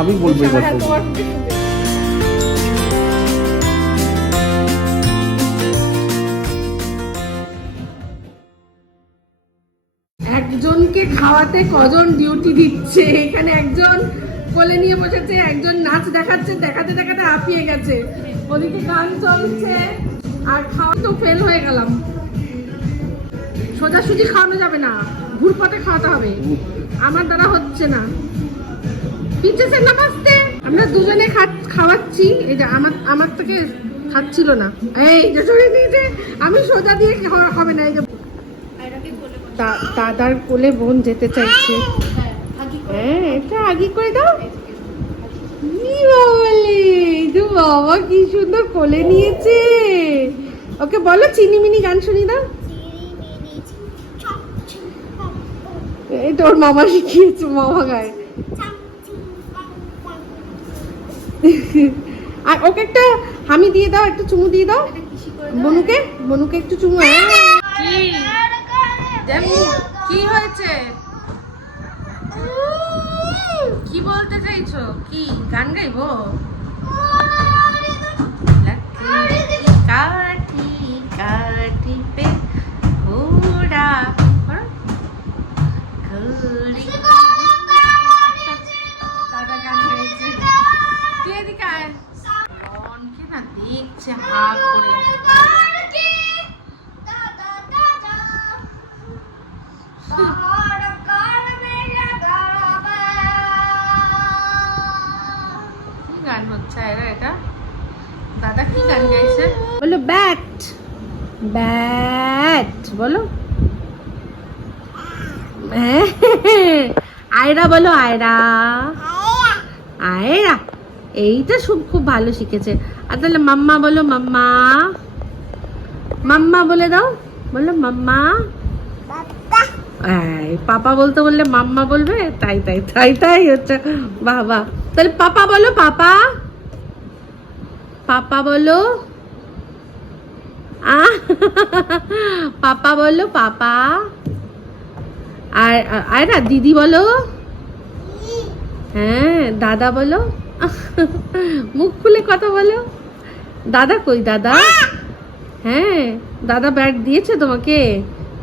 আমি বলব এবার তোমার একজনকে খাওয়াতে কজন ডিউটি দিচ্ছে? এখানে একজন কোলে নিয়ে বসেছে একজন নাচ দেখাচ্ছে দেখাতে দেখাতে হাঁপিয়ে গেছে। ওদিকে গান চলছে আর খাওয়া তো ফেল হয়ে গেলাম। সোজাসুজি খাওয়ানো যাবে না। ঘুরপথে খাওয়াতে হবে। আমার দ্বারা হচ্ছে না। প্রিন্সেসের নামাজতে আমরা দুজনে খাওয়াচ্ছি। এই যে আমার আমার থেকে খাচ্ছিল না। এই যে সরিয়ে দিয়েছে আমি সোজা দিয়ে হবে না এই যে দাদার কোলে বোন যেতে চাইছে। হ্যাঁ এটা আগে করে দাও। যে বাবা কি সুন্দর কোলে নিয়েছে। ওকে বলো চিনি মিনি গান শুনি দাও। এই তোর মামা শিখিয়েছে মামা গায়। আর ওকে একটা হামি দিয়ে দাও একটু চুমু দিয়ে দাও বনুকে বনুকে একটু চুমু কি হয়েছে কি বলতে চাইছো কি গান গাইবো কাঠি কাটি আয়রা বলো আয়রা। আয়রা। এইটা খুব খুব ভালো শিখেছে। আর তাহলে মাম্মা বলো মাম্মা। মাম্মা বলে দাও বলো মাম্মা। পাপা বলতে বললে মাম্মা বলবে তাই তাই তাই তাই হচ্ছে। বাহ বাহ। তাহলে পাপা বলো পাপা। পাপা বলো পাপা বলো পাপা। আর না, দিদি বলো? হ্যাঁ দাদা বলো? মুখ খুলে কথা বলো। দাদা কই, দাদা? হ্যাঁ দাদা ব্যাট দিয়েছে তোমাকে?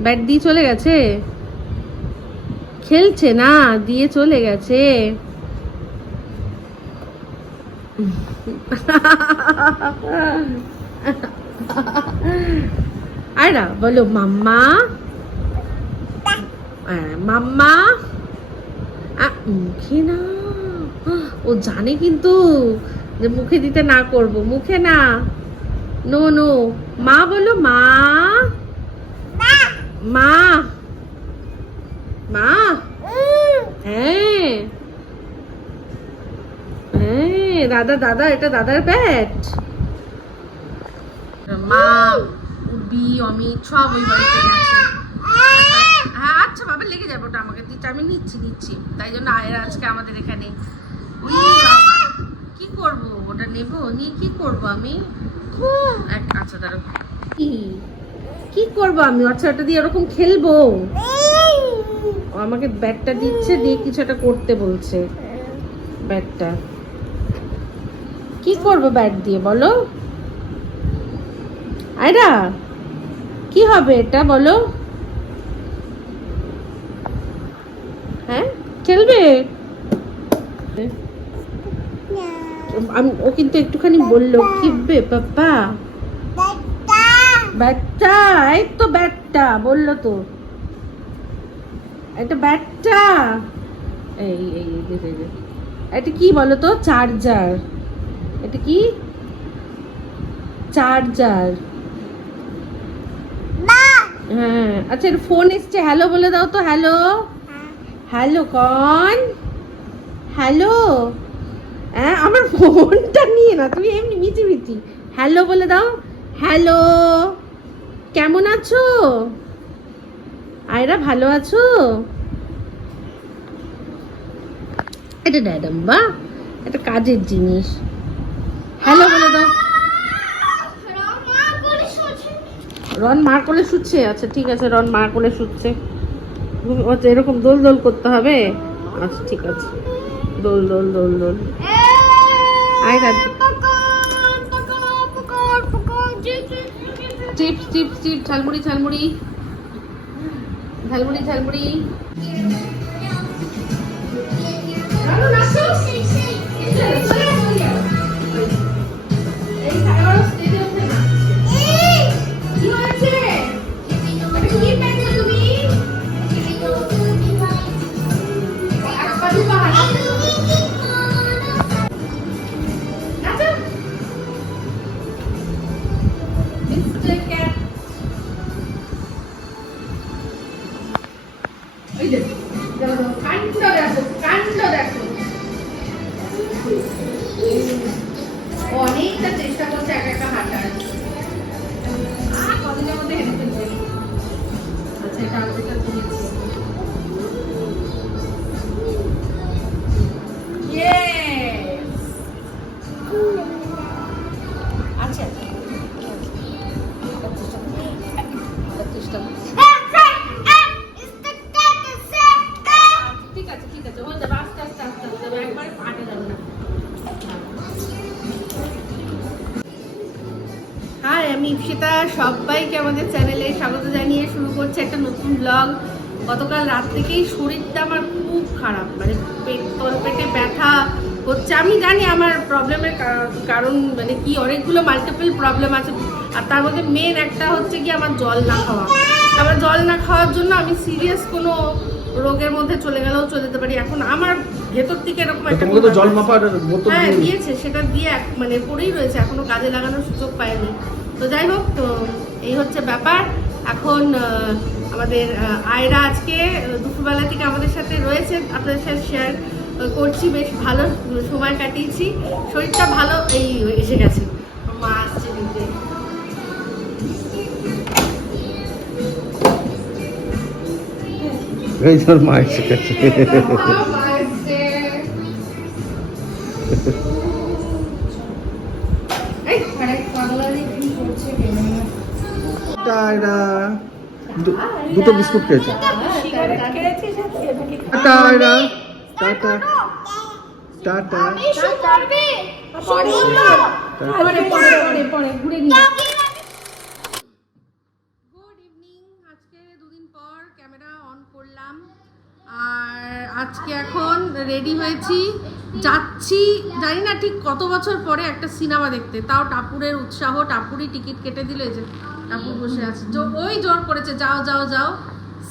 ব্যাট দিয়ে চলে গেছে? খেলছে না, দিয়ে চলে গেছে। আয়রা বলো, মাম্মা? মাম্মা? আ, মুখে না। ও জানে কিন্তু যে মুখে দিতে না করব মুখে না। No no. মা বলো মা। মা। মা। হ্যাঁ। হ্যাঁ দাদা দাদা এটা দাদার ব্যাট মা উবি অমিত সব ওই বাড়িতে গেছে। হ্যাঁ আচ্ছা বাবা, লেগে যাবে ওটা আমাকে, দিতে আমি নিচ্ছি নিচ্ছি। তাই জন্য আয়ের আজকে আমাদের এখানে। কি করব? ওটা নেব? নিয়ে কি করব আমি? আচ্ছা দাঁড়া কি করব আমি? আচ্ছা ওটা দিয়ে ওরকম খেলব? আমাকে ব্যাটটা দিচ্ছে, দিয়ে কিছু একটা করতে বলছে। ব্যাটটা। কি করব ব্যাট দিয়ে, বলো? আয়রা, কি হবে এটা, বলো? হ্যাঁ? খেলবে? আমি ও কিন্তু একটুখানি বলল কিবে পাপা ব্যাটটা। এই তো ব্যাটটা বলল তো। এটা ব্যাটটা। এই, এই। এটা কি বলো তো? চার্জার। এটা কি? চার্জার। হ্যাঁ আচ্ছা এটা ফোন এসছে। হ্যালো বলে দাও তো হ্যালো। হ্যালো কন। হ্যালো। হ্যাঁ আমার ফোনটা নিয়ে না, তুমি এমনি মিচি মিচি হ্যালো বলে দাও। হ্যালো। কেমন আছো? আয়রা, ভালো আছো? এটা ম্যাডাম বা এটা কাজের জিনিস। হ্যালো বলে দাও। রন মার কোলে শুচ্ছে। আচ্ছা ঠিক আছে রন মার কোলে শুচ্ছে। আচ্ছা এরকম দোল দোল করতে হবে? আচ্ছা ঠিক আছে। দোল দোল দোল দোল। Chips chips jhalmuri jhalmuri. ঝালমুড়ি ঝালমুড়ি। সবাইকে আমাদের চ্যানেলে স্বাগত জানিয়ে শুরু করছে একটা নতুন ব্লগ গতকাল রাত থেকেই শরীরটা আমার খুব খারাপ মানে পেট পেটে ব্যথা হচ্ছে। আমি জানি আমার প্রবলেমের কারণ মানে কি অনেকগুলো মাল্টিপল প্রবলেম আছে। আর তার মধ্যে মেন একটা হচ্ছে কি আমার জল না খাওয়া। আমার জল না খাওয়ার জন্য আমি সিরিয়াস কোনো রোগের মধ্যে চলে গেলেও চলে যেতে পারি। এখন আমার ভেতর থেকে এরকম একটা তো জল মাপার হ্যাঁ দিয়েছে সেটা দিয়ে মানে পড়েই রয়েছে। এখনও কাজে লাগানোর সুযোগ পায়নি তো যাই হোক তো এই হচ্ছে ব্যাপার। এখন আমাদের আয়রা আজকে দুপুরবেলা থেকে আমাদের সাথে রয়েছে। আপনাদের সাথে শেয়ার করছি বেশ ভালো সময় কাটিয়েছি। শরীরটা ভালো এই এসে গেছে। মা আসছে দিতে এই তোর মা এসে গেছে। দুটো বিস্কুট খেয়েছে। Tata tata. গুড ইভিনিং আজকে দুদিন পর ক্যামেরা অন করলাম। আর আজকে এখন রেডি হয়েছি। যাচ্ছি জানি না ঠিক কত বছর পরে একটা সিনেমা দেখতে। তাও টাপুরের উৎসাহ টাপুরই টিকিট কেটে দিল এই যে। টাপুর বসে আছে। ওই জোর করেছে, যাও যাও যাও।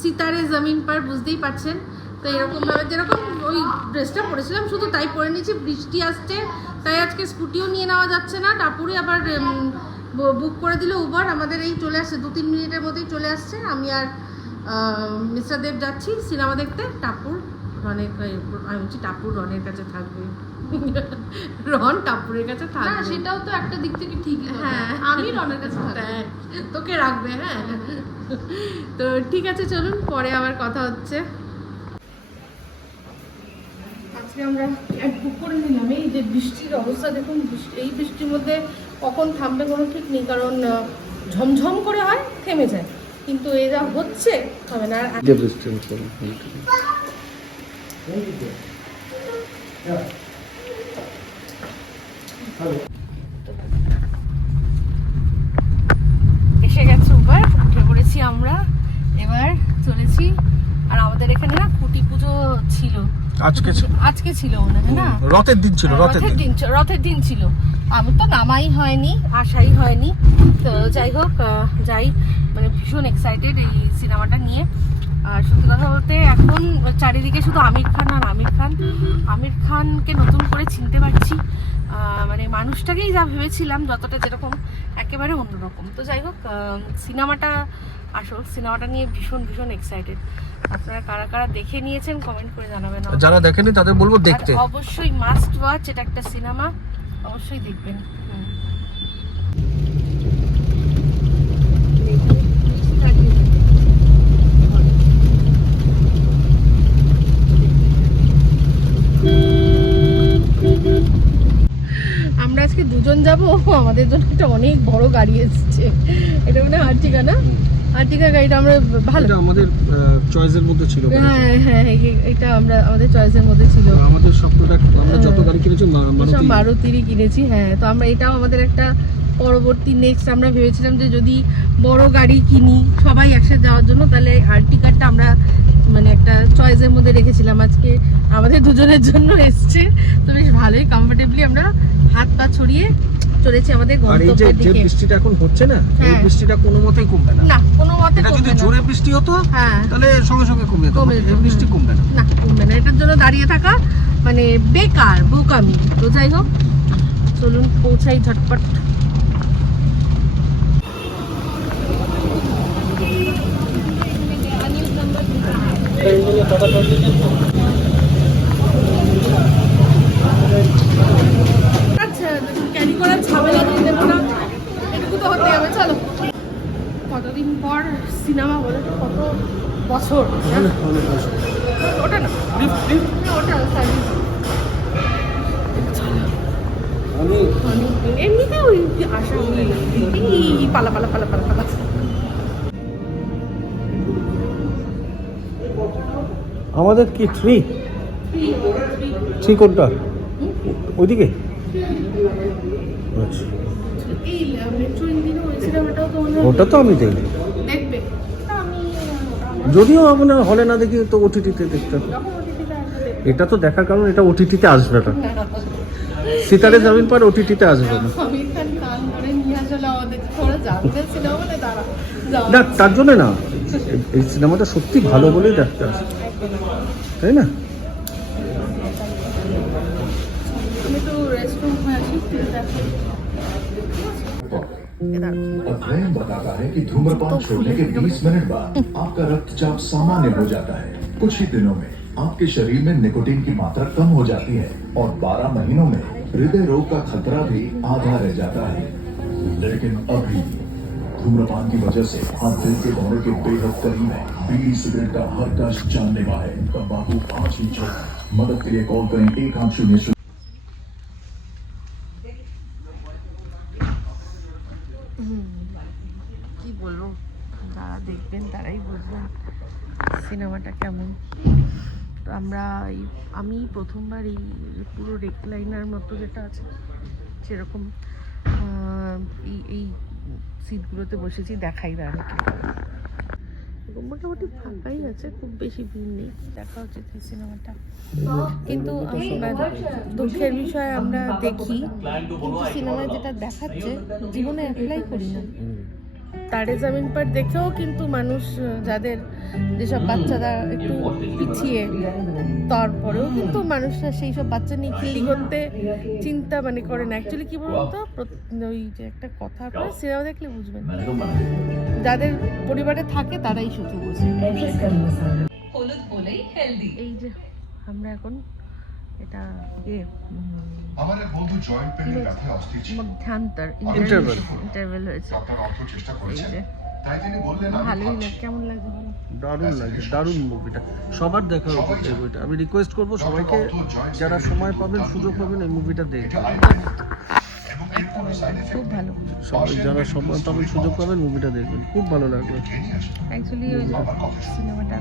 সিতারে জমিন পার, বুঝতেই পারছেন? তো এরকম ভাবে যেরকম ওই ড্রেসটা পরেছিলাম, শুধু তাই পরে নিয়েছি, বৃষ্টি আসছে, তাই আজকে স্কুটিও নিয়ে নেওয়া যাচ্ছে না। টাপুরে আবার বুক করে দিল উবার আমাদের এই চলে আসছে দু তিন মিনিটের মধ্যেই চলে আসছে। আমি আর মিস্টার দেব যাচ্ছি, সিনেমা দেখতে। টাপুর রনের আমি বলছি টাপুর রনের কাছে থাকবে। রন টাপুরের কাছে না থাকবে। সেটাও তো একটা দিক থেকে ঠিকই কথা। হ্যাঁ। আমি রনের কাছে থাকব। হ্যাঁ, তোকে রাখবে হ্যাঁ। তো ঠিক আছে চলুন পরে আবার কথা হচ্ছে। আজকে আমরা ক্যাব বুক করে নিলাম। এই যে বৃষ্টির অবস্থা দেখুন এই বৃষ্টির মধ্যে কখন থামবে কোনো ঠিক নেই কারণ ঝমঝম করে হয় থেমে যায়। কিন্তু এ যা হচ্ছে হবে না। আর যে বৃষ্টি হচ্ছে এসে গেছে উবার উঠে পড়েছি আমরা। এবার চলেছি। আর আমাদের এখানে না কুটি পুজো ছিল। আজকে ছিল। আজকে ছিল মনে না? রথের দিন ছিল হ্যাঁ, রথের দিন। দিন রথের দিন ছিল। আমি তো নামাই হয়নি আসাই হয়নি। তো যাই হোক যাই। মানে ভীষণ এক্সাইটেড এই সিনেমাটা নিয়ে। আর সত্যি কথা বলতে এখন চারিদিকে শুধু আমির খান আর আমির খান। আমির খানকে নতুন করে চিনতে পারছি। মানে মানুষটাকেই যা ভেবেছিলাম যতটা যেরকম একেবারে অন্যরকম। তো যাই হোক সিনেমাটা আসল সিনেমাটা নিয়ে ভীষণ ভীষণ এক্সাইটেড আপনারা কারা কারা দেখে নিয়েছেন কমেন্ট করে জানাবেন। যারা দেখেনি তাদের বলব দেখতে। অবশ্যই মাস্ট ওয়াচ এটা একটা সিনেমা। অবশ্যই দেখবেন। হুম। আমরা আজকে দুজন যাব আমাদের জন্য একটা অনেক বড় গাড়ি এসেছে। এটা মানে হার্টিকা না? আর্টিকা গাড়িটা আমরা ভালো। আমাদের চয়েসের মধ্যে ছিল হ্যাঁ হ্যাঁ এই- এটা আমরা আমাদের চয়েসের মধ্যে ছিল। আমাদের সব প্রোডাক্ট আমরা যত গাড়ি কিনেছি মারুতি। মারুতিরই কিনেছি হ্যাঁ। তো আমরা এটাও আমাদের একটা পরবর্তী নেক্সট আমরা ভেবেছিলাম যে যদি বড় গাড়ি কিনি সবাই একসাথে যাওয়ার জন্য তাহলে আর্টিকারটা আমরা মানে একটা চয়েসের মধ্যে রেখেছিলাম। আজকে আমাদের দুজনের জন্য এসছে। তো বেশ ভালোই কমফোর্টেবলি আমরা হাত পা ছড়িয়ে চলেছি আমাদের যে গন্তব্যের দিকে। বৃষ্টিটা এখন হচ্ছে না এই হ্যাঁ। বৃষ্টিটা কোনো মতেই কমবে না। না কোনো মতে যদি কমবে না। জোরে বৃষ্টি হতো হ্যাঁ। তাহলে সঙ্গে সঙ্গে কমে যেত কমে But যেত, এই বৃষ্টি কমবে না। না কমবে না। এটার জন্য দাঁড়িয়ে থাকা মানে বেকার বোকামি। তো যাই হোক চলুন পৌঁছাই ঝটপট। ক্যারি করার ঝামেলা দিয়ে দেবো না। তো হতে হবে চলো। কতদিন পর সিনেমা বলে কত বছর? ওটা না ওটা সার্ভিস এমনিতে ওই আশা পালা পালা পালা পালা পালা। আমাদের কি থ্রি? থ্রি কোনটা? ওইদিকে? এই মেট্রো ইঞ্জিনে ওই সিনেমাটাও তো ওটা তো আমি দেখি। দেখবে। যদিও আপনার হলে না দেখি তো ওটিটিতে দেখতে। এটা তো দেখার কারণ এটা ওটিটিতে আসবে না। সিতারে জামিন পার ওটিটিতে আসবে না। না তার জন্য না। এই- সিনেমাটা সত্যি ভালো বলেই দেখতে আসে। তাই না? আমি তো আসি। अध्ययन बताता है कि धूम्रपान छोड़ने के 20 मिनट बाद आपका रक्तचाप सामान्य हो जाता है। कुछ ही दिनों में आपके शरीर में निकोटीन की मात्रा कम हो जाती है और 12 महीनों में हृदय रोग का खतरा भी आधा रह जाता है। लेकिन अभी धूम्रपान की वजह से आप दिल के दौरे के बेहद करीब हैं। बीड़ी सिगरेट का हर कष्ट जानलेवा है। तंबाकू पाँच छोड़ मदद के लिए कॉल करें। एक आठ शून्य। কি বলব? যারা দেখবেন তারাই বুঝবেন সিনেমাটা কেমন। তো আমরা এই, আমি প্রথমবার এই পুরো রেকলাইনার মতো যেটা আছে, সেরকম এই এই সিটগুলোতে বসেছি, দেখাই দাঁড়াকে মোটামুটি ফাঁকাই আছে, খুব বেশি ভিড় নেই, দেখা উচিত এই সিনেমাটা। কিন্তু দুঃখের বিষয় আমরা দেখি, কিন্তু সিনেমায় যেটা দেখাচ্ছে, জীবনে অ্যাপ্লাই করি না। তারে জামিন পার দেখেও কিন্তু মানুষ যাদের যেসব বাচ্চারা একটু পিছিয়ে তারপরেও কিন্তু মানুষরা সেই সব বাচ্চা নিয়ে খেলি করতে চিন্তা মানে করে না। অ্যাকচুয়ালি কি বলতো? ওই যে একটা কথা আপনারা সিনেমা দেখলে বুঝবেন। যাদের পরিবারে থাকে তারাই শুধু বোঝে। হলুদ বলেই হেলদি এই যে আমরা এখন এটা ইয়ে আমাদের বন্ধু জয়েন্ট পেনের ব্যথায় অস্থির ছিল। মধ্যান্তর Interval. ইন্টারভেল হয়েছে। ডাক্তার অর্থ চেষ্টা এই করেছেন। তাই তিনি বললেন ভালোই লাগে কেমন লাগছে বলো? দারুণ লাগে দারুণ মুভিটা সবার দেখা উচিত এই বইটা আমি রিকোয়েস্ট করব সবাইকে যারা সময় পাবেন সুযোগ পাবেন এই মুভিটা দেখবেন খুব ভালো সবাই যারা সময় পাবেন সুযোগ পাবেন মুভিটা দেখবেন। খুব ভালো লাগবে অ্যাকচুয়ালি ওই সিনেমাটা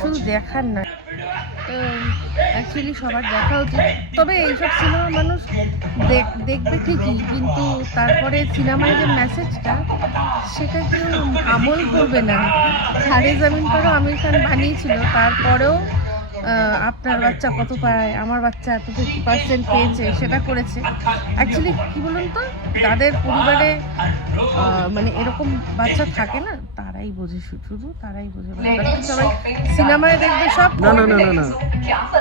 শুধু দেখার না। অ্যাকচুয়ালি সবার দেখা উচিত। তবে এইসব সিনেমা মানুষ দেখ- দেখবে ঠিকই, কিন্তু তারপরে সিনেমায় যে মেসেজটা সেটা কেউ আমল করবে না। সারে জামিন করেও আমির খান বানিয়েছিল, তারপরেও আপনার বাচ্চা কত পায়, আমার বাচ্চা এত ফিফটি পার্সেন্ট পেয়েছে, সেটা করেছে। অ্যাকচুয়ালি কী বলুন তো যাদের পরিবারে মানে এরকম বাচ্চা থাকে না তারাই বোঝে শুধু তারাই বোঝে সিনেমায় দেখবে সব না না না না না।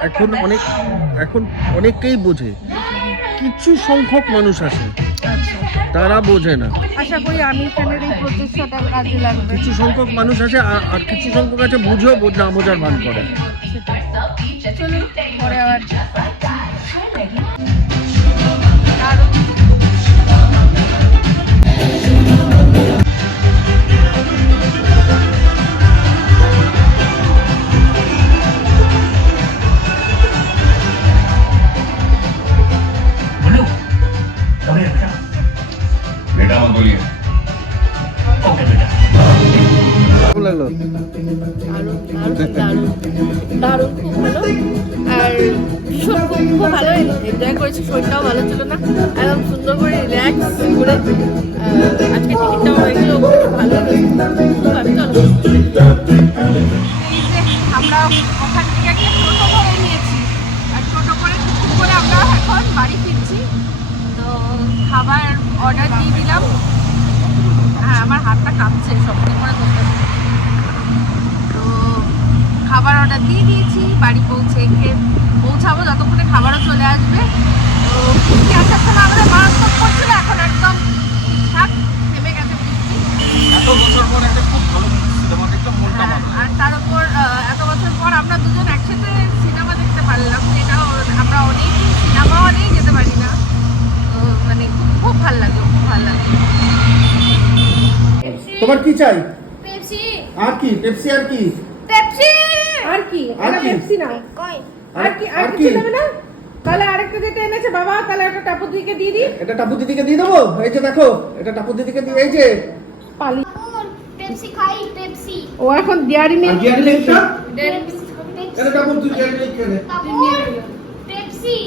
এখন অনেক এখন অনেকেই বোঝে। কিছু সংখ্যক মানুষ আছে আচ্ছা। তারা বোঝে না। আশা করি আমি খানের এই প্রচেষ্টাটা কাজে লাগবে। কিছু সংখ্যক মানুষ আছে আর- কিছু সংখ্যক আছে বুঝেও বোঝ- না বোঝার ভান করে। চলুন পরে আবার। দারুণ দারুণ খুব ভালো আর ভীষণ ভালো এনজয় করেছি শরীরটাও ভালো ছিল না একদম সুন্দর করে রিল্যাক্স করে আজকে টিকিটটাও হয়েছিল ভালো আমরা ওখান থেকে একটা টোটো করে নিয়েছি আর টোটো করে আমরা এখন বাড়ি ফিরছি তো খাবার অর্ডার দিয়ে দিলাম। হ্যাঁ আমার হাতটা কাঁপছে সত্যি করে ধরতে খাবার অর্ডার দিয়ে দিয়েছি বাড়ি পৌঁছে খেয়ে পৌঁছাবো যতক্ষণে খাবারও চলে আসবে। তো বৃষ্টি আসার সময় আমাদের মারাত্মক করছিল এখন একদম থেমে গেছে বৃষ্টি। হ্যাঁ, আর তার উপর এত বছর পর আমরা দুজন একসাথে সিনেমা দেখতে পারলাম আমরা সিনেমা হলেই যেতে পারি না। তো মানে খুব খুব ভালো লাগল খুব ভালো লাগল তোমার কি চাই? পেপসি। আর কি? পেপসি আর কি? পেপসি। আর কি? আর পেপসি না আর কি আর কিছু দেবে না? তাহলে আরেকটা যেটা এনেছে বাবা তাহলে একটা টাপু দিদিকে দিয়ে দিই। এটা টাপু দিদিকে দিয়ে দেবো? এই যে দেখো এটা টাপু দিদিকে দিয়ে এই যে। পালি। পেপসি খাই পেপসি ও এখন ডিয়ারি মিল্ক ডিয়ারি মিল্কটা এটা টাপু দিদিকে দিয়ে মিল্ক পেপসি